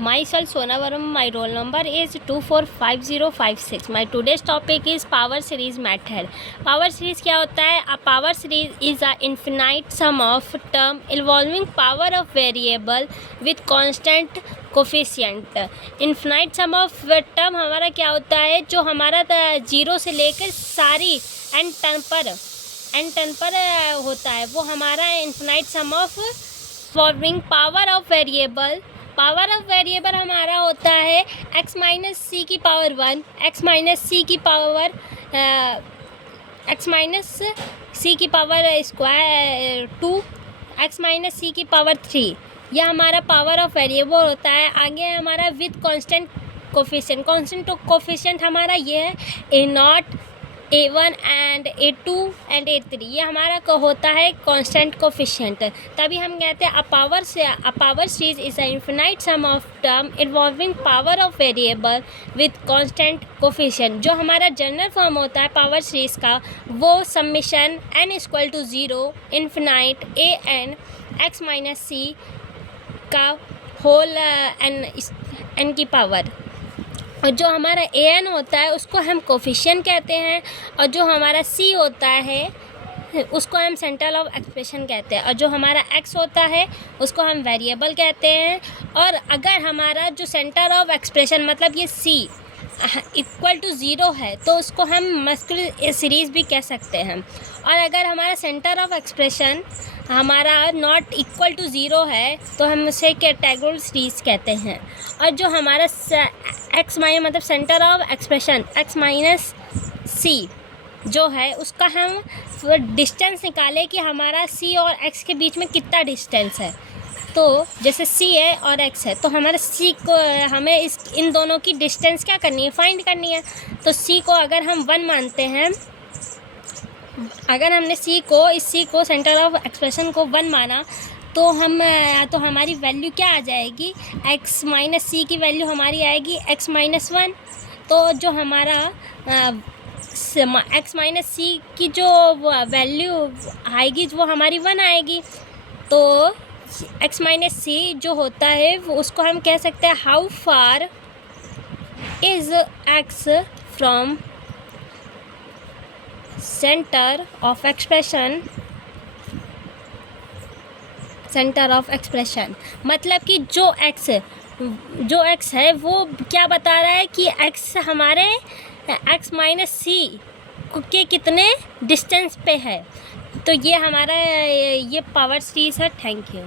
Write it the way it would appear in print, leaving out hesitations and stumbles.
Myself Sonavaram, my roll number is 245056. My today's topic is power series method. Power series क्या होता है? A power series is a infinite sum of term involving power of variable with constant coefficient. Infinite sum of term हमारा क्या होता है? जो हमारा zero से लेकर सारी n टर्म पर होता है, वो हमारा infinite sum of involving power of variable. Power of variable हमारा होता है x माइनस सी की पावर 1, x माइनस सी की पावर x माइनस सी की पावर स्क्वायर 2, x माइनस सी की पावर 3. यह हमारा पावर ऑफ वेरिएबल होता है. आगे हमारा विद कांस्टेंट कोफिशिएंट हमारा ये है A0, A1 and A2 and A3. ये हमारा होता है कांस्टेंट कोफिशिएंट. तभी हम कहते हैं a power series is a infinite sum of term involving power of variable with constant coefficient. जो हमारा जनरल फॉर्म होता है पावर सीरीज का, वो summation n equal to 0 infinite an x minus C का होल n की power. और जो हमारा an होता है उसको हम कोफिशिएंट कहते हैं, और जो हमारा c होता है उसको हम सेंटर ऑफ एक्सप्रेशन कहते हैं, और जो हमारा x होता है उसको हम वेरिएबल कहते हैं. और अगर हमारा जो सेंटर ऑफ एक्सप्रेशन मतलब ये c इक्वल टू 0 है तो उसको हम मस्कुलर सीरीज़ भी कह सकते हैं. और अगर हमारा सेंटर ऑफ एक्सप्रेशन हमारा नॉट इक्वल टू 0 है तो हम उसे कैटेगोरल सीरीज़ कहते हैं. और जो हमारा x माइनस मतलब centre of expression x minus C जो है उसका हम डिस्टेंस निकालें कि हमारा c और x के बीच में कितना डिस्टेंस है. तो जैसे c है और x है तो हमारे c को हमें इन दोनों की डिस्टेंस क्या करनी है, फाइंड करनी है. तो c को अगर हम 1 मानते हैं, अगर हमने c को सेंटर ऑफ एक्सप्रेशन को 1 माना तो हमारी वैल्यू क्या आ जाएगी, x माइनस सी की वैल्यू हमारी आएगी x माइनस 1. तो जो हमारा x माइनस सी की जो वैल्यू आएगी वो हमारी 1 आएगी. तो x माइनस सी जो होता है वो उसको हम कह सकते हैं how far is x from centre of expression. मतलब कि जो x है वो क्या बता रहा है कि x हमारे x माइनस सी के कितने डिस्टेंस पे है. तो ये हमारा ये पावर सीरीज़ है. Thank you.